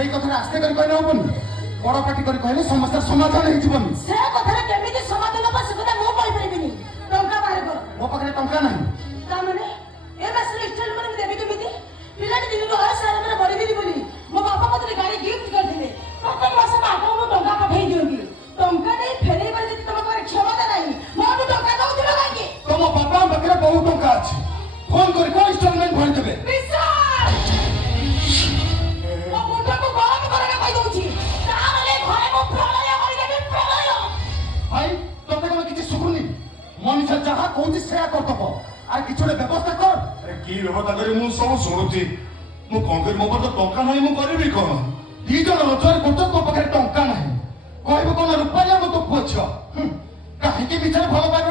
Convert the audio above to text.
সেই কথাটা আস্তে করে কইলে হবনি বড় পাটি করে কইলে সমস্যার সমাধান হয়ে যাবনি সে কথাটা কেমিতি সমাধান হবে সে কথা ମୁଁ କହିପାରିବିନି ଟଙ୍କା ବାହାର କର ମୋ ପାଖରେ ଟଙ୍କା ନାହିଁ ତା ମାନେ ଏ ମାସରେ ଇନଷ୍ଟଲମେଣ୍ଟ ମୁଁ ଦେବି କେମିତି ପିଲାଟି ଦିନରୁ ସାରା ମାନେ ବଢିବିନି ବୋଲି ମୋ ବାପା ମତେ ଗାଡି ଗିଫ୍ଟ କରିଥିଲେ ପ୍ରତ୍ୟେକ ମାସ ମୋ ଆକାଉଣ୍ଟକୁ ଟଙ୍କା ପଠେଇ ଦିଅନ୍ତି ଟଙ୍କା ନେଇ ଫେରେଇବାର ଯଦି ତମ ପାଖରେ କ୍ଷମତା ନାହିଁ ମୋଠୁ ଟଙ୍କା ଦଉଥିଲ କାହିଁକି ତମ ବାପାଙ୍କ ପାଖରେ ବହୁତ ଟଙ୍କା ଅଛି ଫୋନ କରି କଣ ଇନଷ୍ଟଲମେଣ୍ଟ ଭରି ଦେବେ ମୋ ମୁଣ୍ଡକୁ ଗରମ କରେନା କହିଦଉଛି ତାହେଲେ ଘରେ ମୁଁ ପ୍ରଳୟ କରିଦେବି ପ୍ରଳୟ ଭାଇ ତତେ କଣ କିଛି ଶୁଭୁନି ମଣିଷ ଯାହା କହୁଛି ସେୟା କରିଦବ আর কিছু ଗୋଟେ ବ୍ୟବସ୍ଥା କର কি ব্যবস্থা করি ମୁଁ ସବୁ ଶୁଣୁଛି ମୁଁ କଣ କରି ମୋ ପାଖରେ ତ ଟଙ୍କା ନାହିଁ ମୁଁ କରିବି କଣ ଦି ଜଣ ରୋଜଗାର କରୁଛ ତୋ ପାଖରେ ଟଙ୍କା ନାହିଁ କହିବୁ କଣ ରୂପାଳିଆ ମୋ ତୋ ପୁଅ ଝିଅ କାହିଁକି ମିଛରେ ଭଲ ପାଇବା